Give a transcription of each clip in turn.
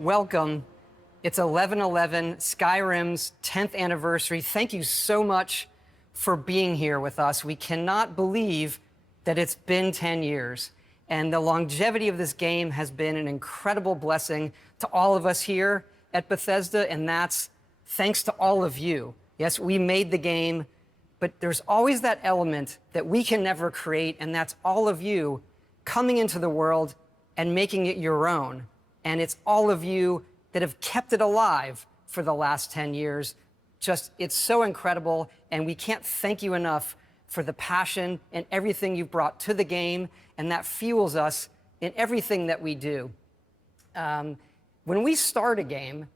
welcome. It's 11/11, Skyrim's 10th anniversary. Thank you so much for being here with us. We cannot believe that it's been 10 years. And the longevity of this game has been an incredible blessing to all of us here at Bethesda, and that's thanks to all of you. Yes, we made the game, but there's always that element that we can never create, and that's all of you coming into the world and making it your own. And it's all of you that have kept it alive for the last 10 years. Just, it's so incredible, and we can't thank you enough for the passion and everything you've brought to the game, and that fuels us in everything that we do. When we start a game,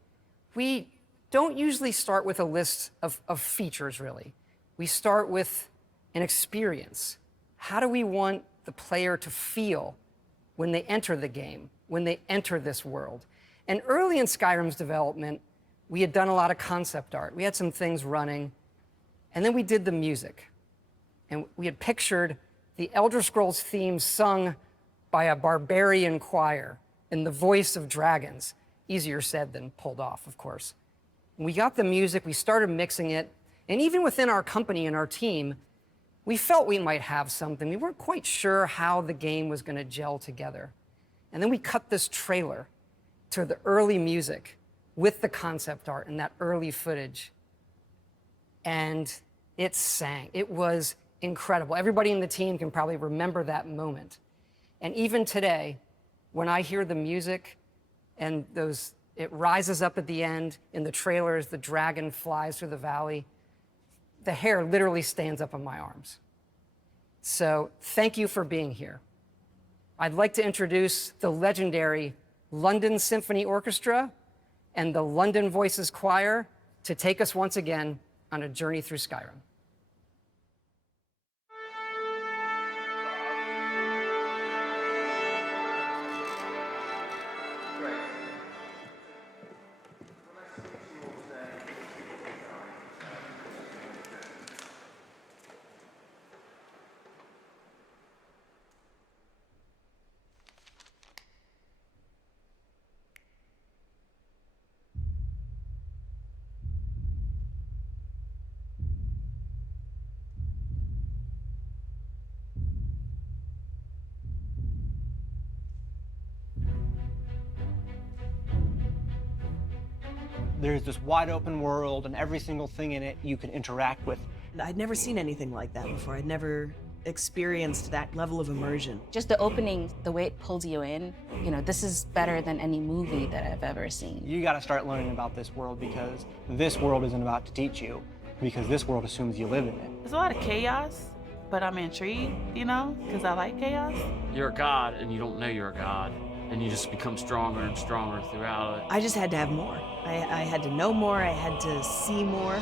we don't usually start with a list of features, really. We start with an experience. How do we want the player to feel when they enter the game, when they enter this world? And early in Skyrim's development, we had done a lot of concept art. We had some things running, and then we did the music. And we had pictured the Elder Scrolls theme sung by a barbarian choir in the voice of dragons. Easier said than pulled off, of course. And we got the music, we started mixing it, and even within our company and our team, we felt we might have something. We weren't quite sure how the game was going to gel together. And then we cut this trailer to the early music with the concept art and that early footage. And it sang. It was incredible. Everybody in the team can probably remember that moment. And even today, when I hear the music and it rises up at the end in the trailer as the dragon flies through the valley, the hair literally stands up on my arms. So thank you for being here. I'd like to introduce the legendary London Symphony Orchestra and the London Voices Choir to take us once again on a journey through Skyrim. There's this wide open world, and every single thing in it you can interact with. I'd never seen anything like that before. I'd never experienced that level of immersion. Just the opening, the way it pulls you in, this is better than any movie that I've ever seen. You gotta start learning about this world, because this world isn't about to teach you, because this world assumes you live in it. There's a lot of chaos, but I'm intrigued, because I like chaos. You're a god, and you don't know you're a god. And you just become stronger and stronger throughout it. I just had to have more. I had to know more, I had to see more.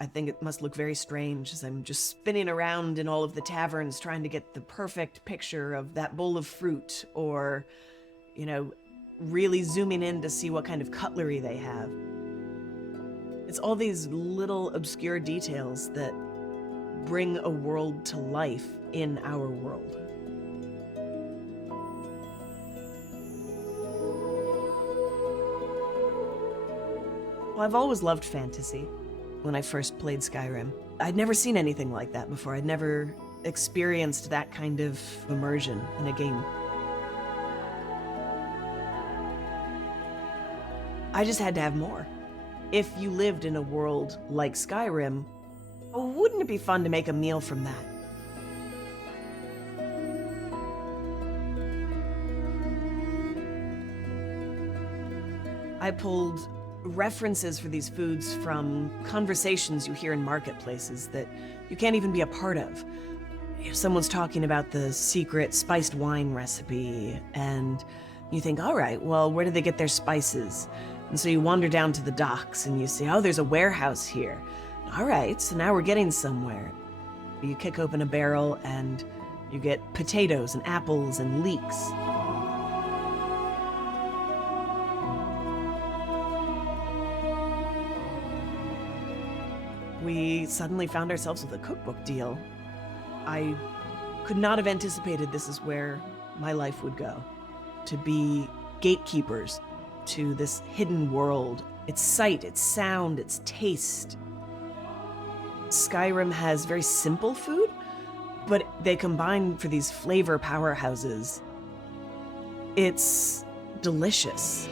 I think it must look very strange as I'm just spinning around in all of the taverns trying to get the perfect picture of that bowl of fruit, or, you know, really zooming in to see what kind of cutlery they have. It's all these little obscure details that bring a world to life in our world. Well, I've always loved fantasy. When I first played Skyrim, I'd never seen anything like that before. I'd never experienced that kind of immersion in a game. I just had to have more. If you lived in a world like Skyrim, wouldn't it be fun to make a meal from that? I pulled references for these foods from conversations you hear in marketplaces that you can't even be a part of. If someone's talking about the secret spiced wine recipe, and you think, all right, well, where do they get their spices? And so you wander down to the docks and you see, oh, there's a warehouse here. All right, so now we're getting somewhere. You kick open a barrel and you get potatoes and apples and leeks. We suddenly found ourselves with a cookbook deal. I could not have anticipated this is where my life would go. To be gatekeepers to this hidden world. Its sight, its sound, its taste. Skyrim has very simple food, but they combine for these flavor powerhouses. It's delicious.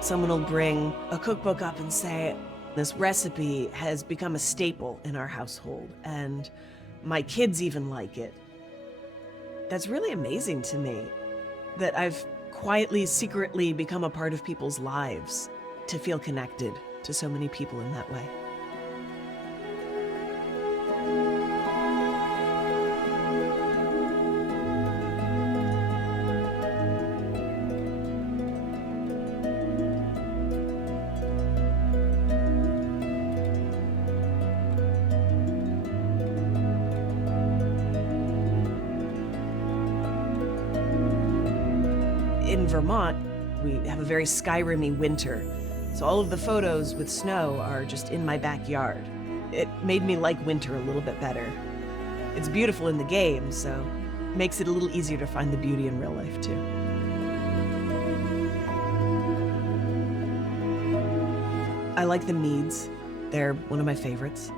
Someone will bring a cookbook up and say, this recipe has become a staple in our household, and my kids even like it. That's really amazing to me, that I've quietly, secretly become a part of people's lives, to feel connected to so many people in that way. In Vermont, we have a very Skyrim-y winter, so all of the photos with snow are just in my backyard. It made me like winter a little bit better. It's beautiful in the game, so it makes it a little easier to find the beauty in real life, too. I like the meads. They're one of my favorites.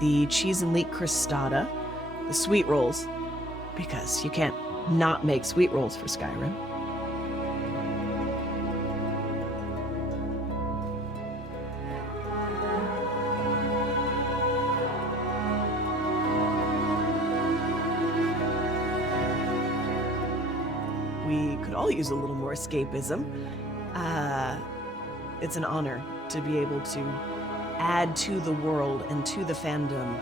The cheese and leek crostata, the sweet rolls, because you can't not make sweet rolls for Skyrim. We could all use a little more escapism. It's an honor to be able to add to the world and to the fandom.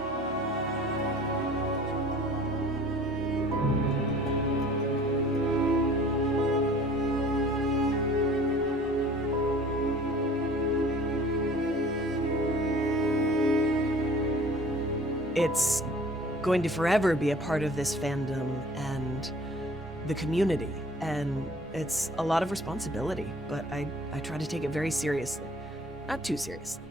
It's going to forever be a part of this fandom and the community, and it's a lot of responsibility, but I try to take it very seriously. Not too seriously.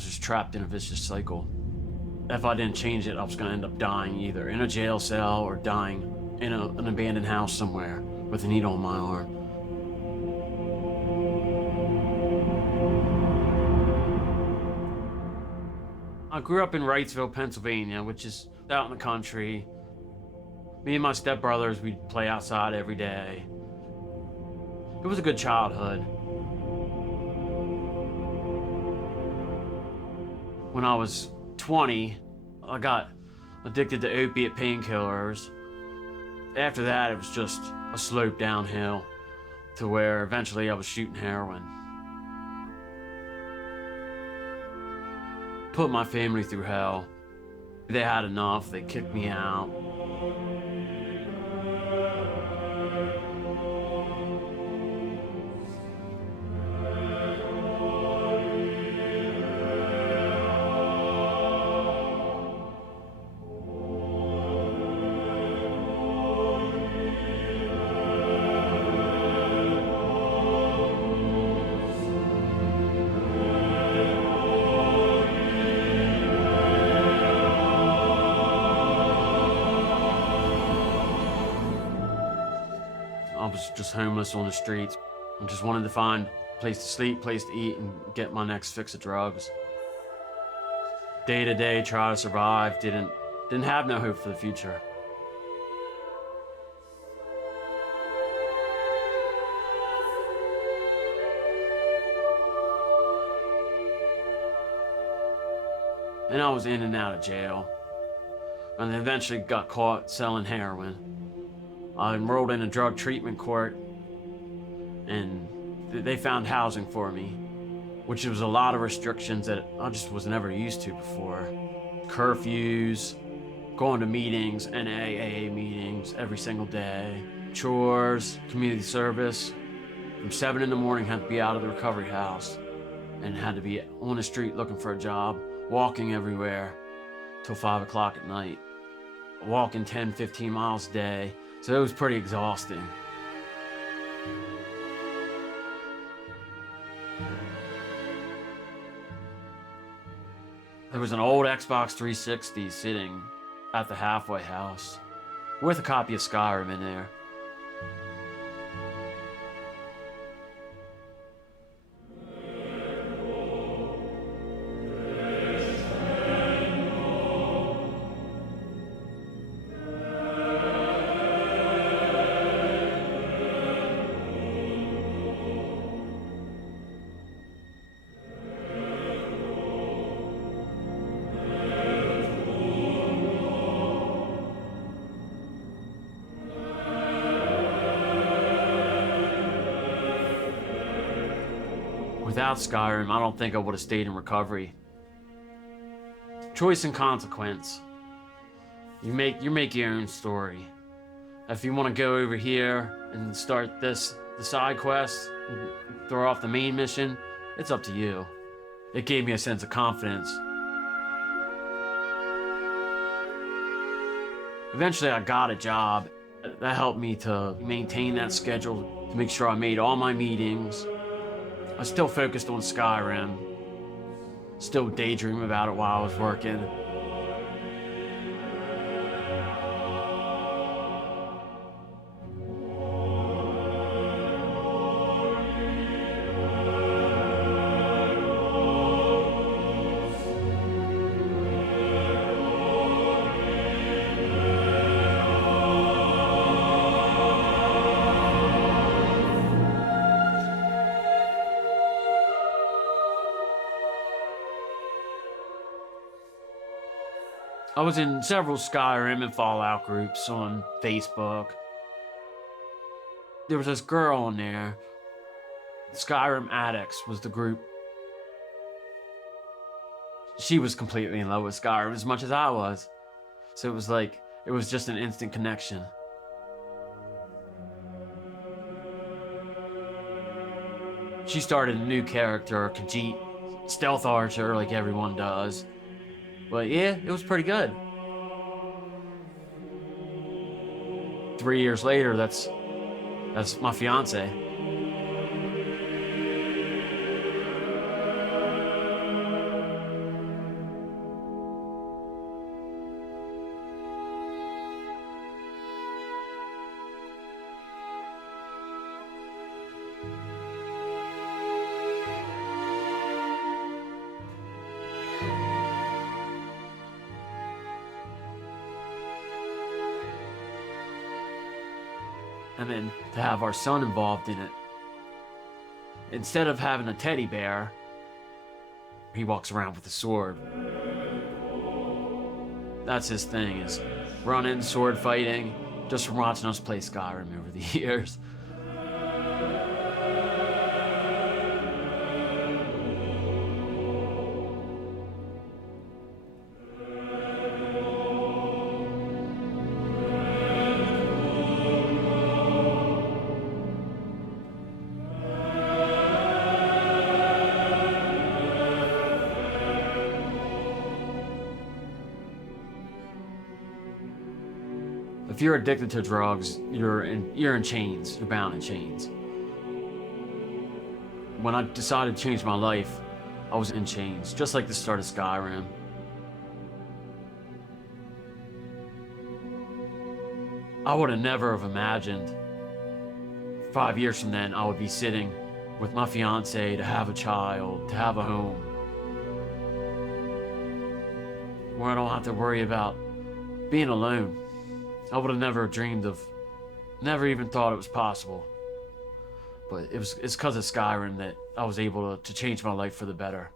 was just trapped in a vicious cycle. If I didn't change it, I was gonna end up dying either in a jail cell or dying in an abandoned house somewhere with a needle in my arm. I grew up in Wrightsville, Pennsylvania, which is out in the country. Me and my stepbrothers, we'd play outside every day. It was a good childhood. When I was 20, I got addicted to opiate painkillers. After that, it was just a slope downhill to where eventually I was shooting heroin. Put my family through hell. They had enough, they kicked me out. I was just homeless on the streets. I just wanted to find a place to sleep, place to eat, and get my next fix of drugs. Day to day, try to survive, didn't have no hope for the future. And I was in and out of jail. And eventually got caught selling heroin. I enrolled in a drug treatment court, and they found housing for me, which was a lot of restrictions that I just was never used to before. Curfews, going to meetings, NAAA meetings every single day, chores, community service. From 7 in the morning, had to be out of the recovery house, and had to be on the street looking for a job, walking everywhere till 5 o'clock at night, walking 10, 15 miles a day. So it was pretty exhausting. There was an old Xbox 360 sitting at the halfway house with a copy of Skyrim in there. Without Skyrim, I don't think I would have stayed in recovery. Choice and consequence. You make your own story. If you want to go over here and start the side quest, and throw off the main mission, it's up to you. It gave me a sense of confidence. Eventually, I got a job. That helped me to maintain that schedule, to make sure I made all my meetings. I still focused on Skyrim, still daydream about it while I was working. I was in several Skyrim and Fallout groups on Facebook. There was this girl in there. Skyrim Addicts was the group. She was completely in love with Skyrim as much as I was. So it was just an instant connection. She started a new character, Khajiit, stealth archer like everyone does. But yeah, it was pretty good. 3 years later, that's my fiance. And then to have our son involved in it. Instead of having a teddy bear, he walks around with a sword. That's his thing, is running, sword fighting, just from watching us play Skyrim over the years. If you're addicted to drugs, you're in chains. You're bound in chains. When I decided to change my life, I was in chains, just like the start of Skyrim. I would have never have imagined 5 years from then I would be sitting with my fiance to have a child, to have a home, where I don't have to worry about being alone. I would have never dreamed of, never even thought it was possible. But it's because of Skyrim that I was able to change my life for the better.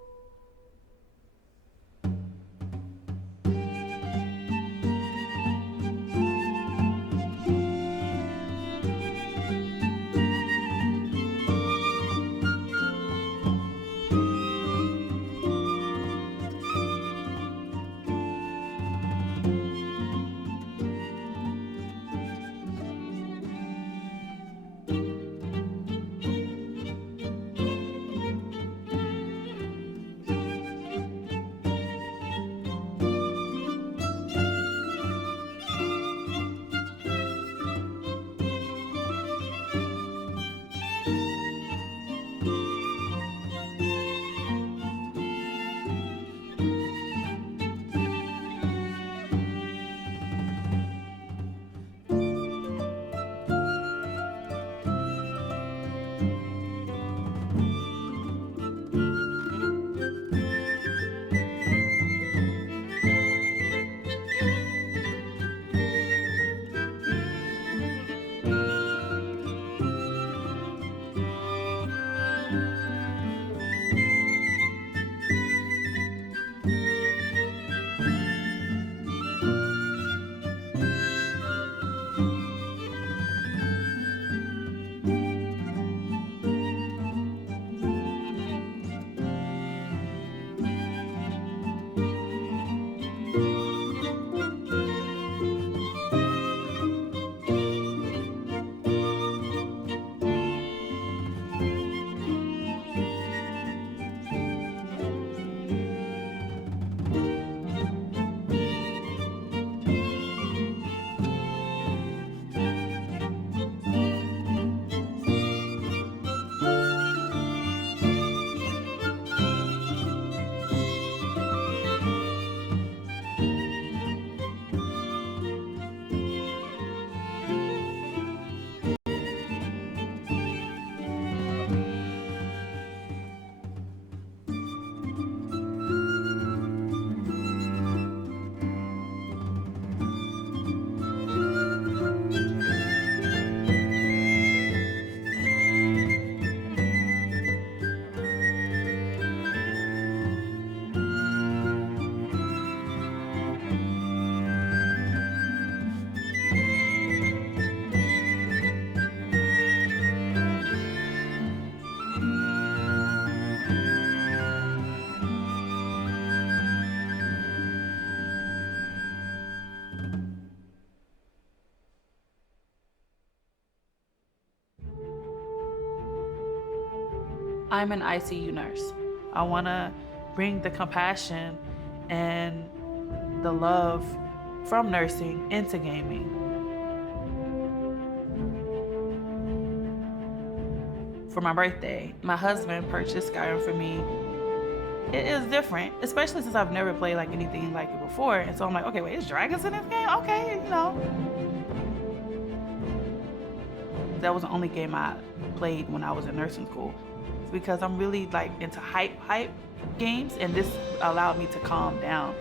I'm an ICU nurse. I want to bring the compassion and the love from nursing into gaming. For my birthday, my husband purchased Skyrim for me. It is different, especially since I've never played like anything like it before. And so I'm like, okay, wait, is dragons in this game? Okay, you know. That was the only game I played when I was in nursing school. It's because I'm really like into hype games, and this allowed me to calm down.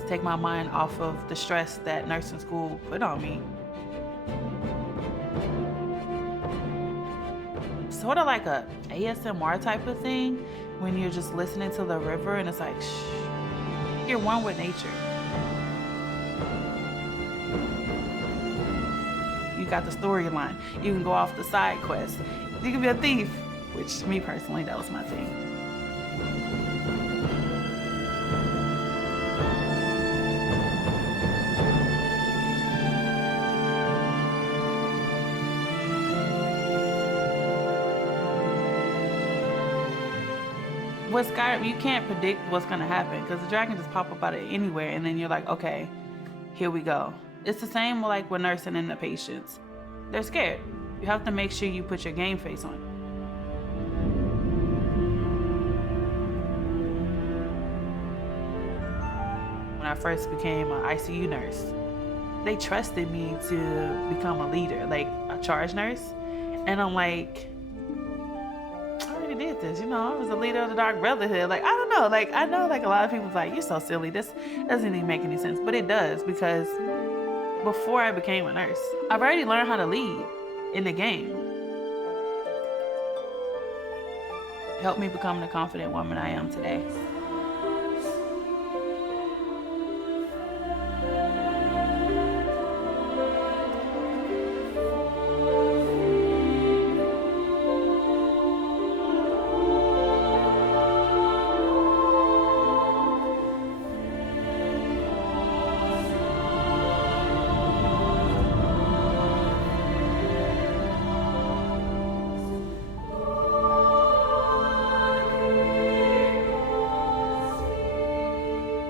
To take my mind off of the stress that nursing school put on me. Sort of like a ASMR type of thing when you're just listening to the river and it's like, shh, you're one with nature. You got the storyline. You can go off the side quest. You can be a thief, which me personally, that was my thing. With Skyrim, you can't predict what's gonna happen because the dragon just pop up out of anywhere and then you're like, okay, here we go. It's the same like with nursing and the patients. They're scared. You have to make sure you put your game face on. When I first became an ICU nurse, they trusted me to become a leader, like a charge nurse. And I'm like, did this, you know, I was the leader of the Dark Brotherhood. Like, I don't know, like, I know like a lot of people's like, you're so silly, this doesn't even make any sense, but it does, because before I became a nurse, I've already learned how to lead in the game. It helped me become the confident woman I am today.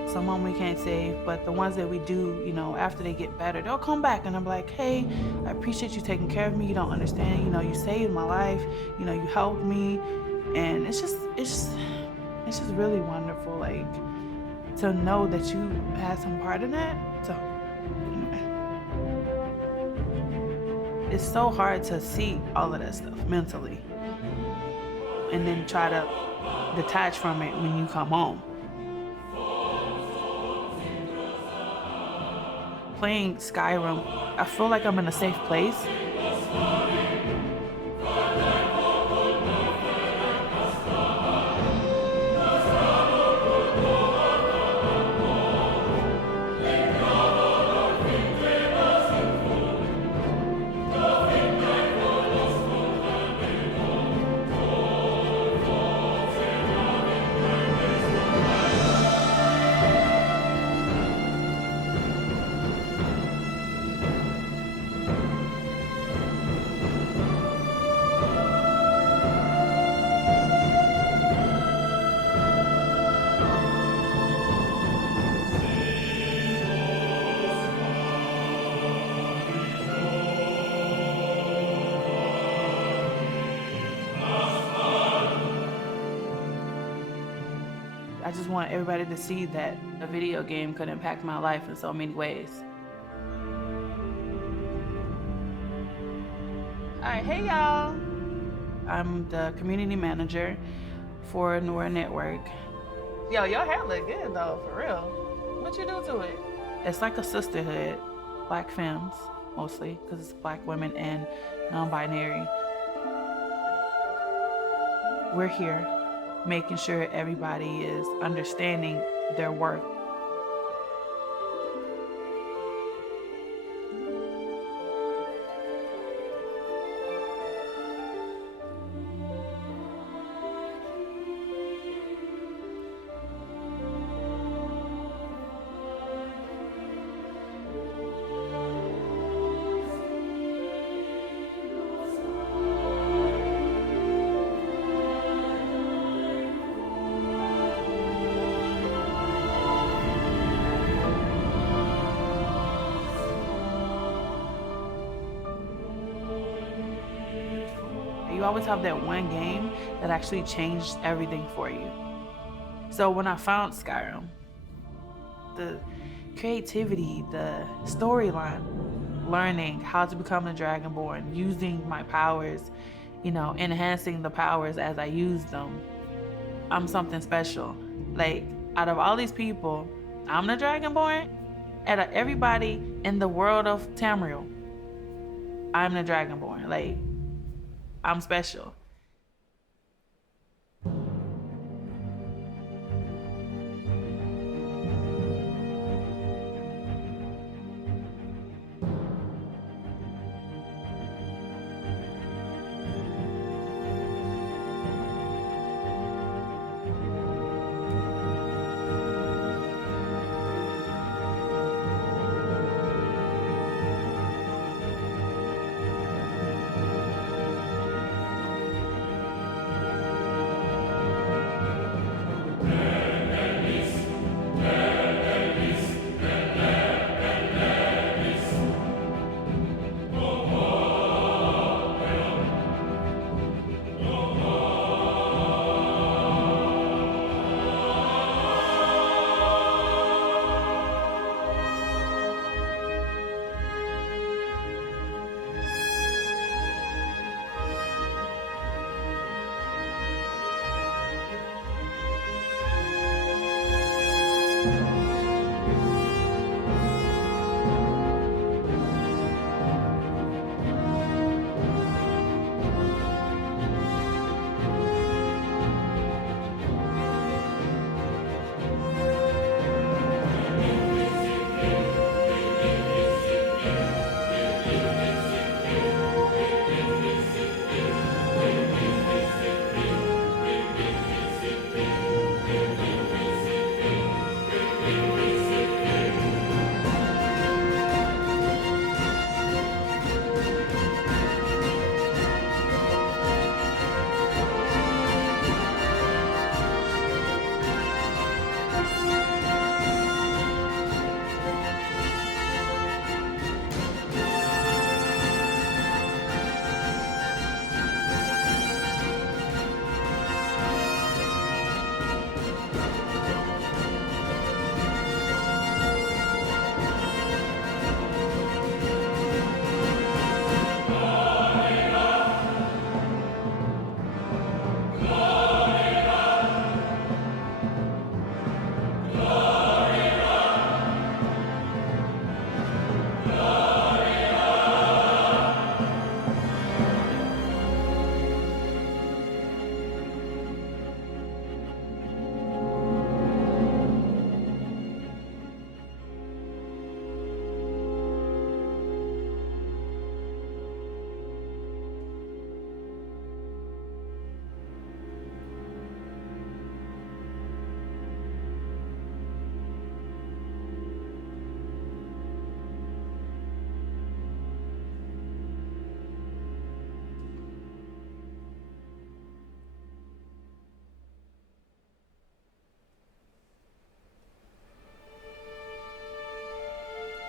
Someone we can't save, but the ones that we do, you know, after they get better, they'll come back and I'm like, hey, I appreciate you taking care of me. You don't understand, you know, you saved my life, you know, you helped me. And it's just really wonderful, like, to know that you had some part in that. So, anyway. It's so hard to see all of that stuff mentally and then try to detach from it when you come home. Playing Skyrim, I feel like I'm in a safe place. I just want everybody to see that a video game could impact my life in so many ways. All right, hey y'all. I'm the community manager for Nora Network. Yo, your hair look good though, for real. What you do to it? It's like a sisterhood, Black femmes mostly, because it's Black women and non-binary. We're here making sure everybody is understanding their worth. You always have that one game that actually changed everything for you. So when I found Skyrim, the creativity, the storyline, learning how to become the Dragonborn, using my powers, you know, enhancing the powers as I use them, I'm something special. Like, out of all these people, I'm the Dragonborn. Out of everybody in the world of Tamriel, I'm the Dragonborn. Like, I'm special.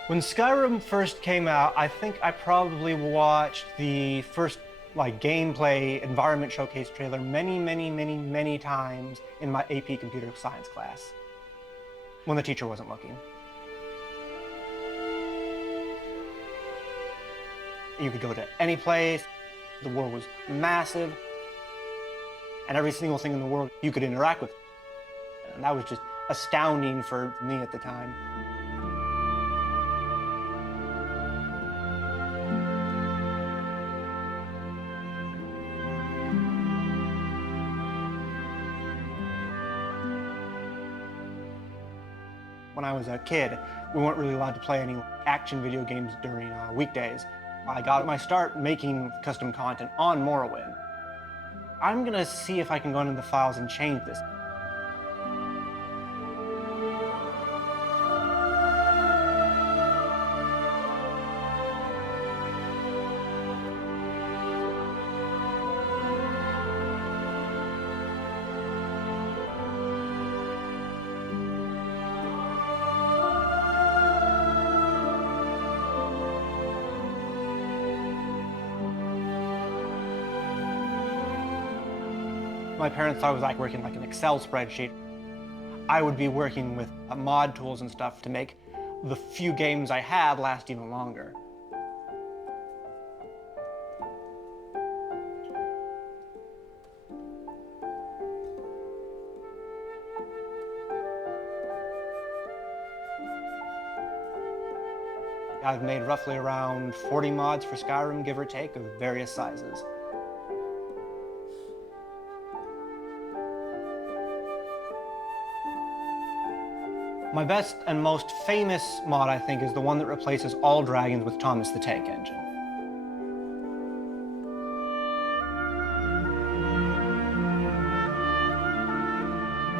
When Skyrim first came out, I think I probably watched the first gameplay environment showcase trailer many times in my AP computer science class when the teacher wasn't looking. You could go to any place, the world was massive, and every single thing in the world you could interact with. And that was just astounding for me at the time. When I was a kid, we weren't really allowed to play any action video games during weekdays. I got my start making custom content on Morrowind. I'm gonna see if I can go into the files and change this. My parents thought it was like working like an Excel spreadsheet. I would be working with mod tools and stuff to make the few games I had last even longer. I've made roughly around 40 mods for Skyrim, give or take, of various sizes. My best and most famous mod, I think, is the one that replaces all dragons with Thomas the Tank Engine.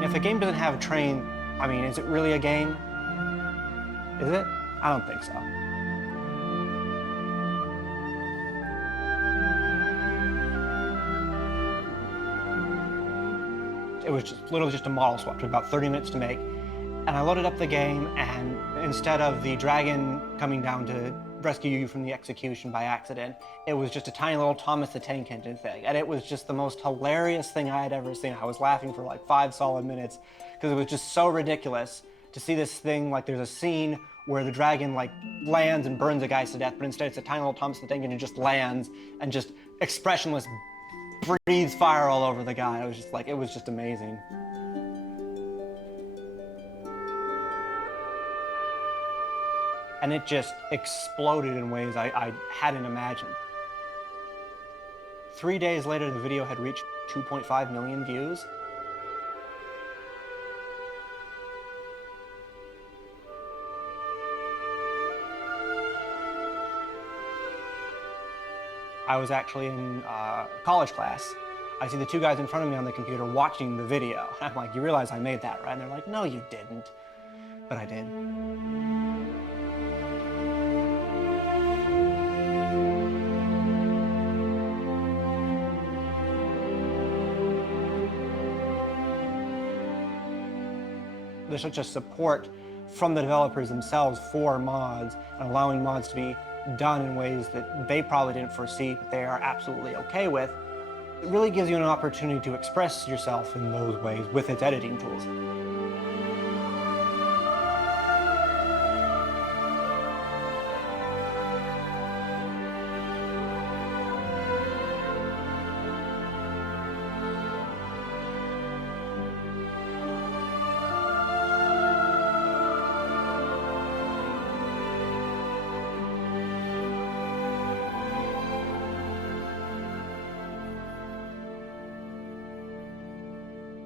If a game doesn't have a train, I mean, is it really a game? Is it? I don't think so. It was literally just a model swap. It took about 30 minutes to make. And I loaded up the game, and instead of the dragon coming down to rescue you from the execution by accident, it was just a tiny little Thomas the Tank Engine thing. And it was just the most hilarious thing I had ever seen. I was laughing for like 5 solid minutes because it was just so ridiculous to see this thing. Like, there's a scene where the dragon like lands and burns a guy to death, but instead it's a tiny little Thomas the Tank Engine just lands and just expressionless breathes fire all over the guy. It was just amazing. And it just exploded in ways I hadn't imagined. 3 days later, the video had reached 2.5 million views. I was actually in college class. I see the 2 guys in front of me on the computer watching the video. I'm like, you realize I made that, right? And they're like, no, you didn't. But I did. There's such a support from the developers themselves for mods and allowing mods to be done in ways that they probably didn't foresee, but they are absolutely okay with. It really gives you an opportunity to express yourself in those ways with its editing tools.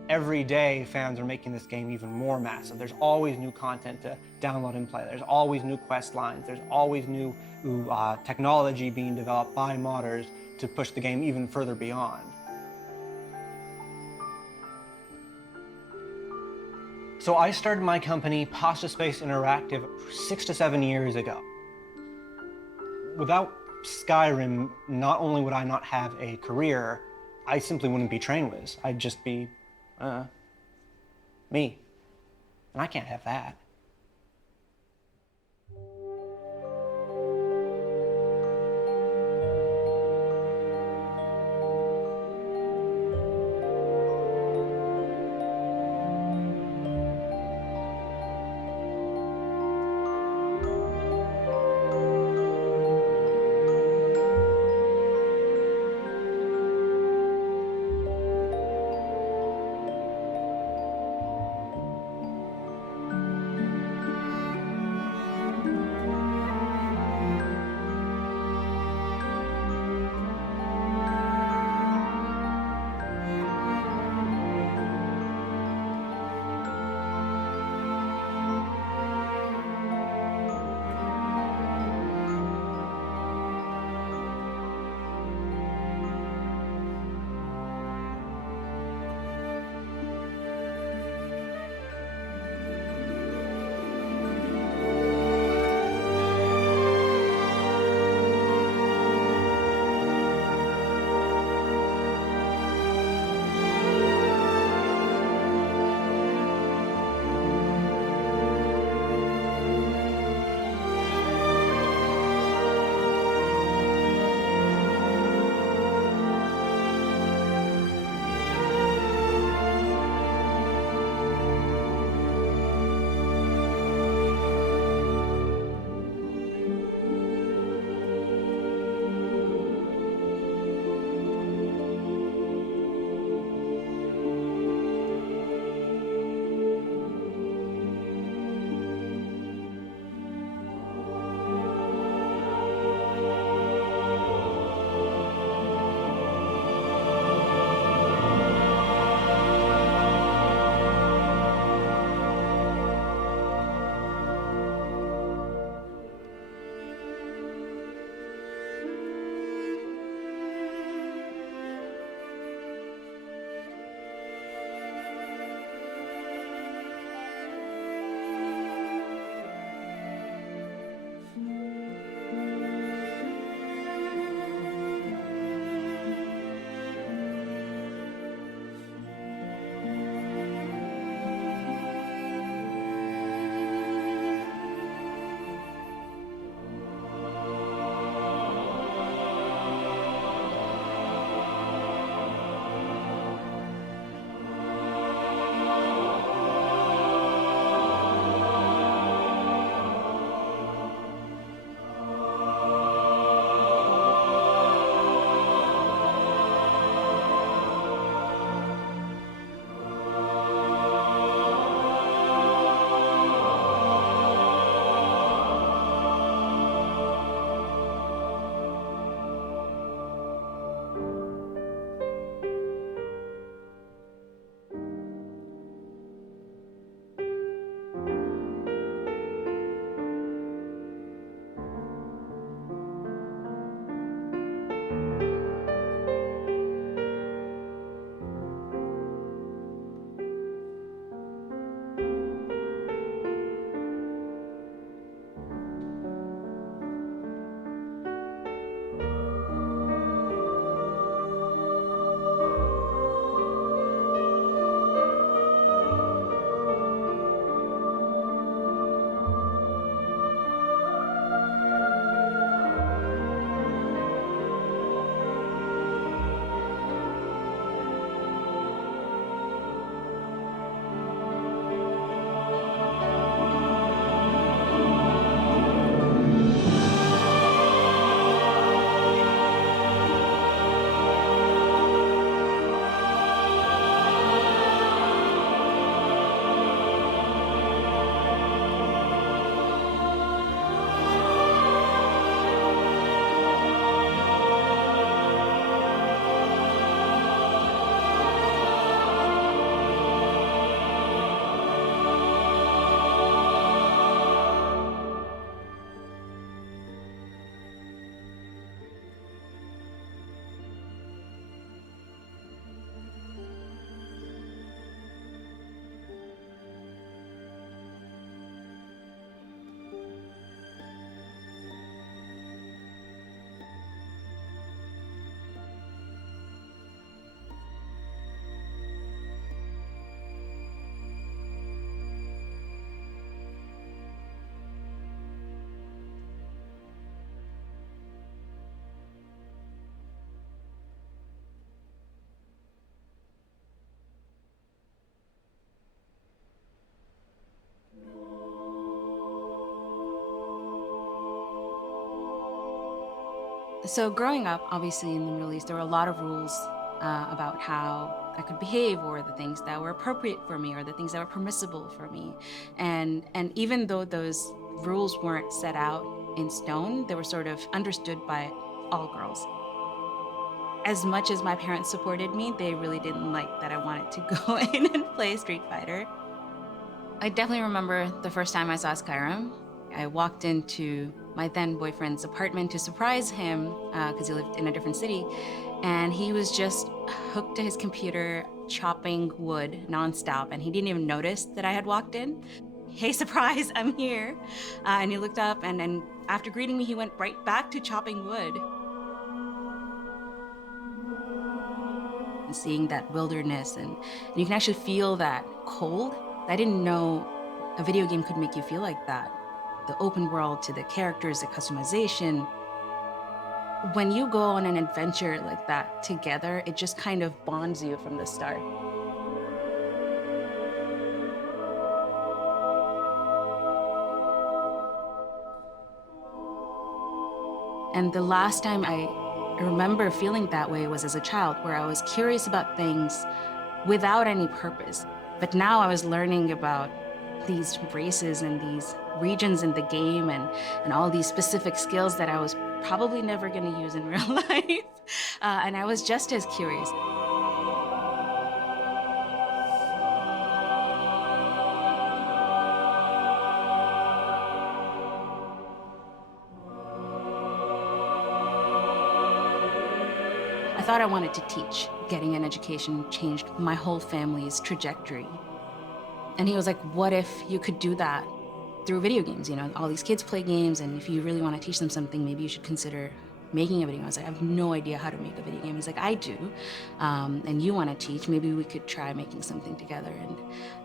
Every day, fans are making this game even more massive. There's always new content to download and play. There's always new quest lines. There's always new technology being developed by modders to push the game even further beyond. So I started my company, Pasta Space Interactive, 6 to 7 years ago. Without Skyrim, not only would I not have a career, I simply wouldn't be Trainwiz. I'd just be me. And I can't have that. So growing up, obviously in the Middle East, there were a lot of rules about how I could behave, or the things that were appropriate for me, or the things that were permissible for me. And even though those rules weren't set out in stone, they were sort of understood by all girls. As much as my parents supported me, they really didn't like that I wanted to go in and play Street Fighter. I definitely remember the first time I saw Skyrim. I walked into my then boyfriend's apartment to surprise him because he lived in a different city. And he was just hooked to his computer, chopping wood nonstop. And he didn't even notice that I had walked in. Hey, surprise, I'm here. And he looked up, and then after greeting me, he went right back to chopping wood. And seeing that wilderness, and you can actually feel that cold. I didn't know a video game could make you feel like that. The open world, to the characters, the customization. When you go on an adventure like that together, it just kind of bonds you from the start. And the last time I remember feeling that way was as a child, where I was curious about things without any purpose. But now I was learning about these races and these regions in the game, and all these specific skills that I was probably never going to use in real life. And I was just as curious. I thought I wanted to teach. Getting an education changed my whole family's trajectory. And he was like, what if you could do that through video games? You know, all these kids play games, and if you really want to teach them something, maybe you should consider making a video game. I was like, I have no idea how to make a video game. He's like, I do, and you want to teach, maybe we could try making something together.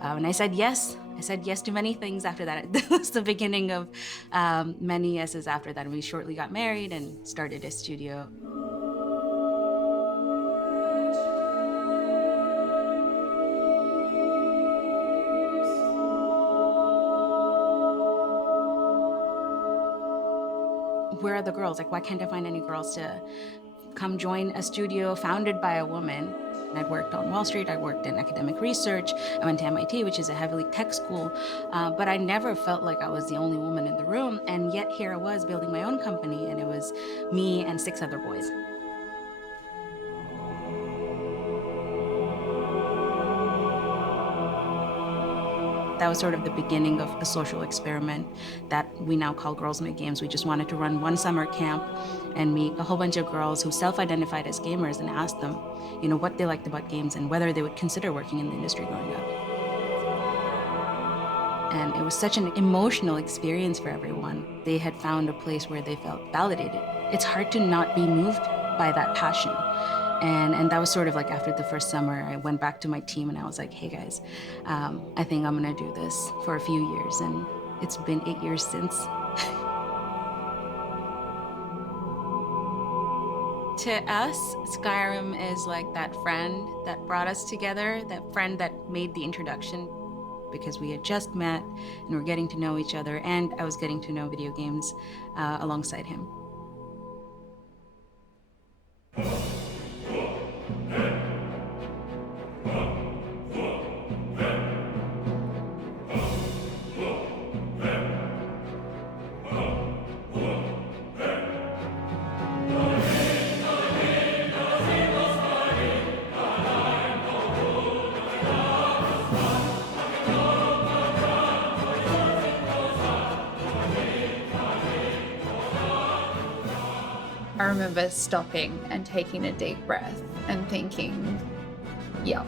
And I said yes. I said yes to many things after that. That was the beginning of many yeses after that. And we shortly got married and started a studio. Where are the girls? Like, why can't I find any girls to come join a studio founded by a woman? I'd worked on Wall Street, I worked in academic research, I went to MIT, which is a heavily tech school, but I never felt like I was the only woman in the room, and yet here I was building my own company, and it was me and 6 other boys. That was sort of the beginning of a social experiment that we now call Girls Make Games. We just wanted to run one summer camp and meet a whole bunch of girls who self-identified as gamers and ask them, you know, what they liked about games and whether they would consider working in the industry growing up. And it was such an emotional experience for everyone. They had found a place where they felt validated. It's hard to not be moved by that passion. And that was sort of like after the first summer, I went back to my team and I was like, hey guys, I think I'm gonna do this for a few years. And it's been 8 years since. To us, Skyrim is like that friend that brought us together, that friend that made the introduction, because we had just met and we're getting to know each other, and I was getting to know video games alongside him. I remember stopping and taking a deep breath and thinking, yep,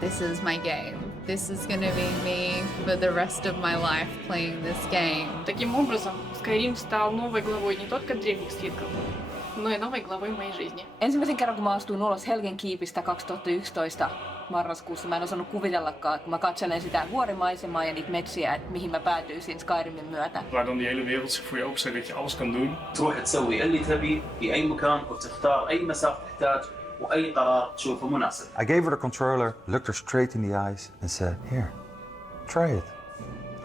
this is my game. This is gonna be me for the rest of my life playing this game. Таким образом, Skyrim стал новой главой не только древних свитков, но и новой главой моей жизни. Ensimmäisen kerran, kun mä astuin ulos Helgen kiipistä 2011 marraskuussa, mä en osannut kuvitellakaan, kun mä katselen sitä vuorimaisemaa ja niitä metsiä, että mihin mä päätyisin Skyrimin myötä. Waar dan die hele wereld zich voor je openzet dat je alles kan doen. تروح تسوي اللي تبي في أي مكان وتختار أي مسافة تحتاج وأي قرار تشوفه مناسب. I gave her the controller, looked her straight in the eyes and said, "Here, try it."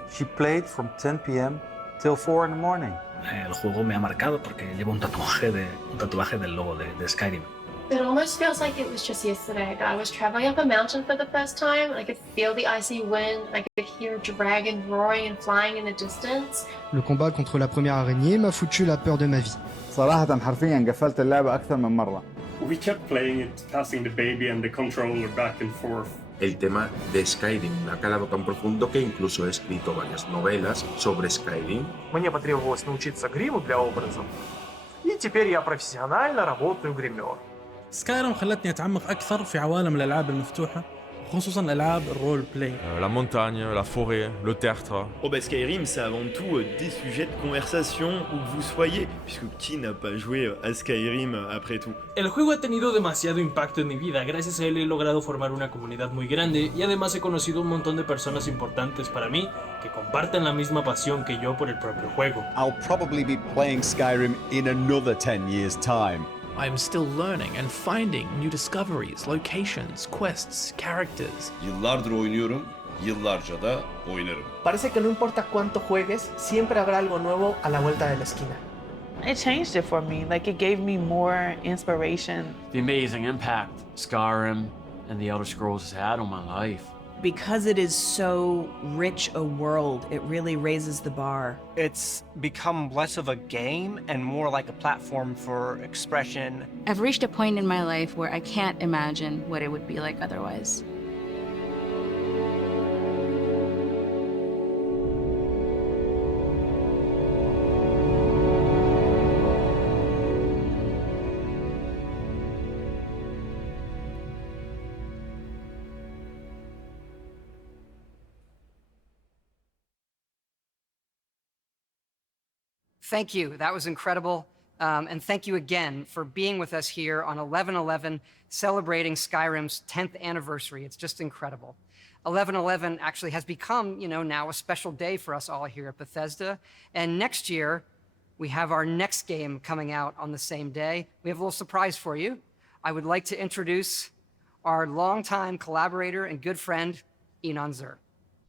She played from 10 p.m. till 4 in the morning. El juego me ha marcado porque llevo un tatuaje del logo de Skyrim. It almost feels like it was just yesterday that I was traveling up a mountain for the first time and I could feel the icy wind, I could hear a dragon roaring and flying in the distance. Le combat contre la première araignée m'a foutu la peur de ma vie. صراحة حرفيا قفلت اللعبة أكثر من مرة. We kept playing it, passing the baby and the controller back and forth. El tema de Skyrim me ha calado tan profundo que incluso he escrito varias novelas sobre Skyrim. Мне потребовалось научиться гриму для образов, и теперь я профессионально работаю гример. سكايرم خلتني أتعمق أكثر في عوالم الألعاب المفتوحة خصوصا ألعاب الرول بلاي. La montagne, la forêt, le tertre. Oh bah Skyrim, c'est avant tout des sujets de conversation où que vous soyez, puisque qui n'a pas joué à Skyrim après tout. El juego ha tenido demasiado impacto en mi vida, gracias a él he logrado formar una comunidad muy grande y además he conocido un montón de personas importantes para mí que comparten la misma pasión que yo por el propio juego. I'll probably be playing Skyrim in another 10 years' time. I am still learning and finding new discoveries, locations, quests, characters. Yıllardır oynuyorum, yıllarca da oynarım. Parece que no importa cuánto juegues, siempre habrá algo nuevo a la vuelta de la esquina. It changed it for me. Like, it gave me more inspiration. The amazing impact Skyrim and the Elder Scrolls has had on my life. Because it is so rich a world, it really raises the bar. It's become less of a game and more like a platform for expression. I've reached a point in my life where I can't imagine what it would be like otherwise. Thank you. That was incredible. And thank you again for being with us here on 11/11, celebrating Skyrim's 10th anniversary. It's just incredible. 11/11 actually has become, now a special day for us all here at Bethesda. And next year, we have our next game coming out on the same day. We have a little surprise for you. I would like to introduce our longtime collaborator and good friend, Enon Zur.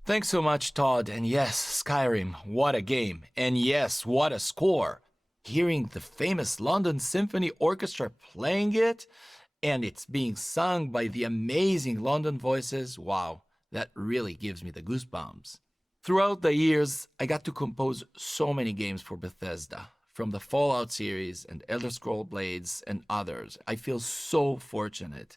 Thanks so much, Todd. And yes, Skyrim, what a game. And yes, what a score. Hearing the famous London Symphony Orchestra playing it, and it's being sung by the amazing London voices, wow, that really gives me the goosebumps. Throughout the years, I got to compose so many games for Bethesda, from the Fallout series and Elder Scrolls Blades and others. I feel so fortunate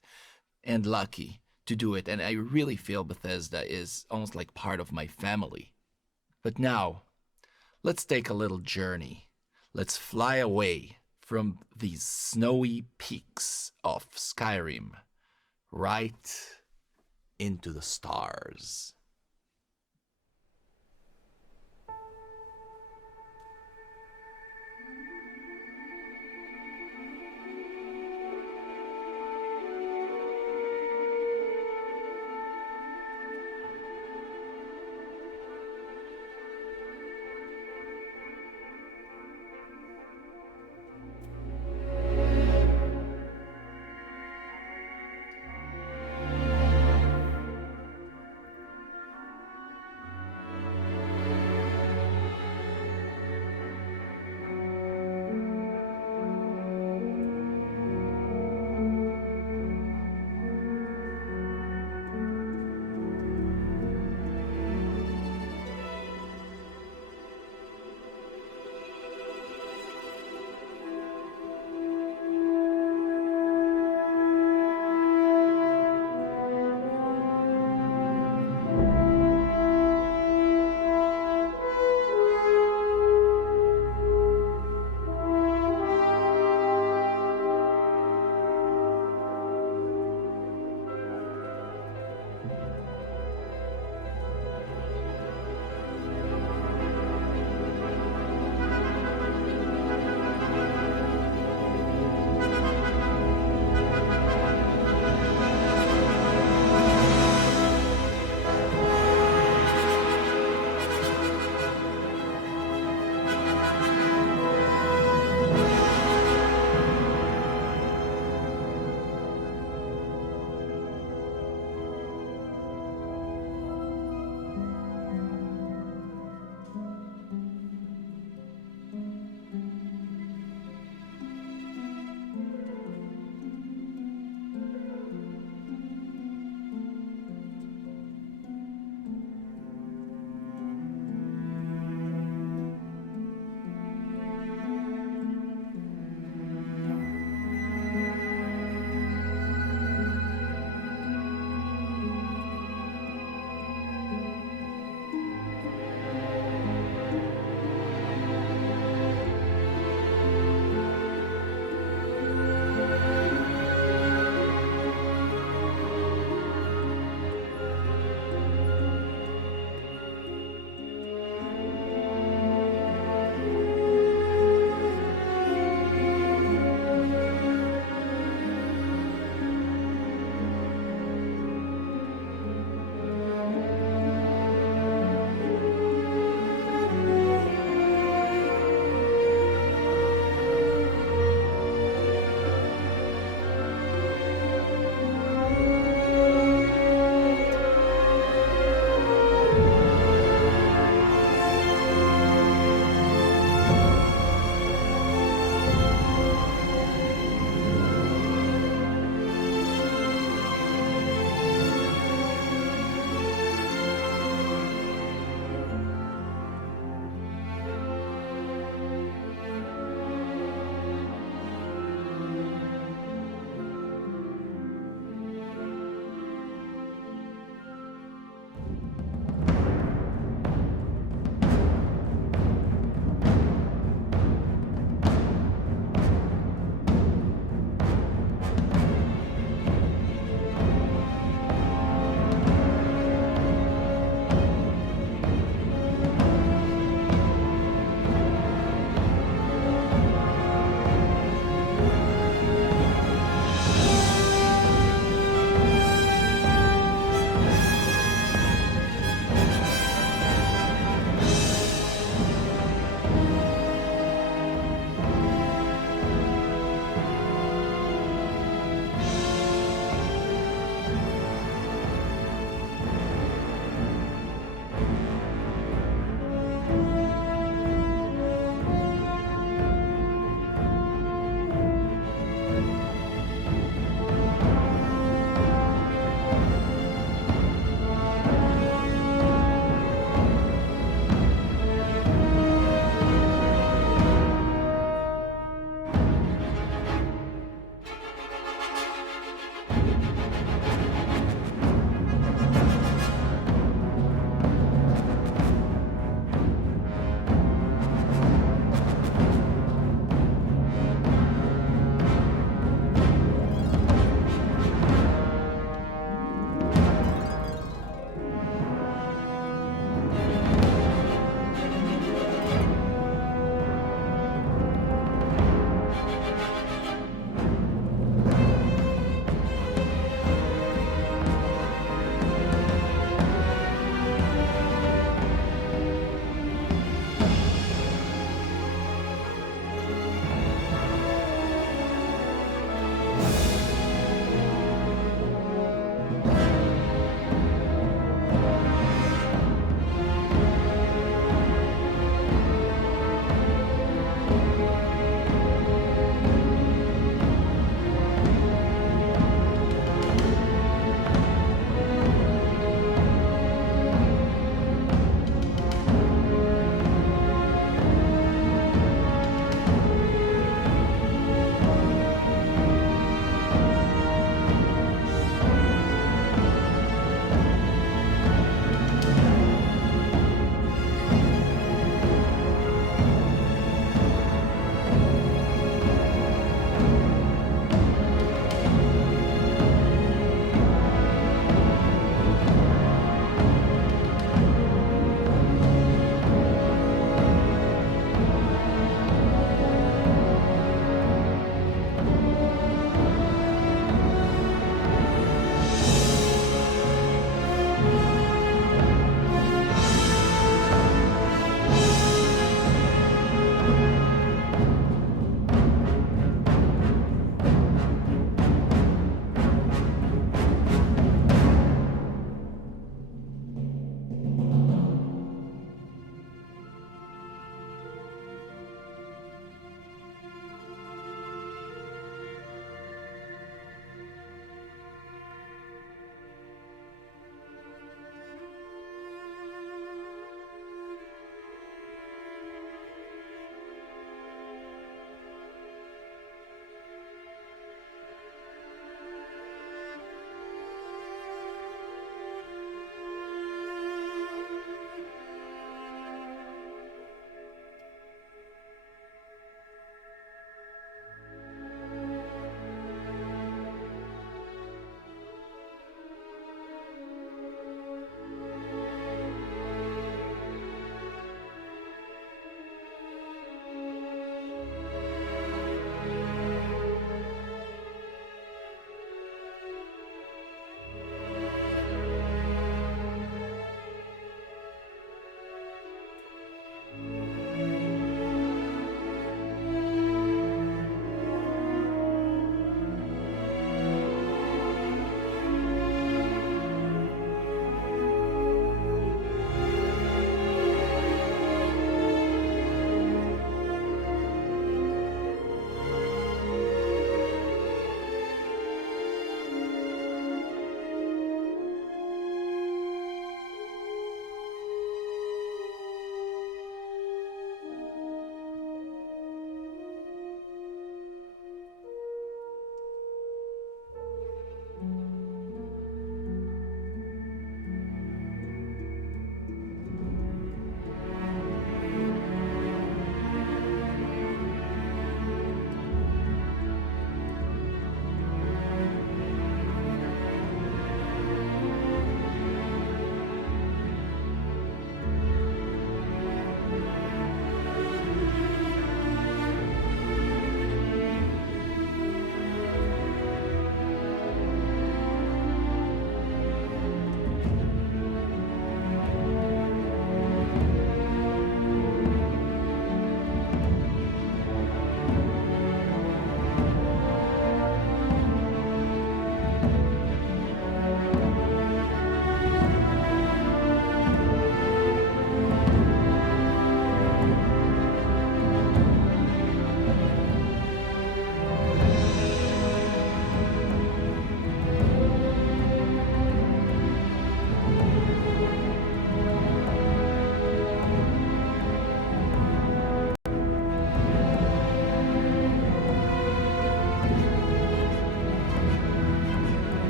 and lucky to do it, and I really feel Bethesda is almost like part of my family. But now, let's take a little journey. Let's fly away from these snowy peaks of Skyrim, right into the stars.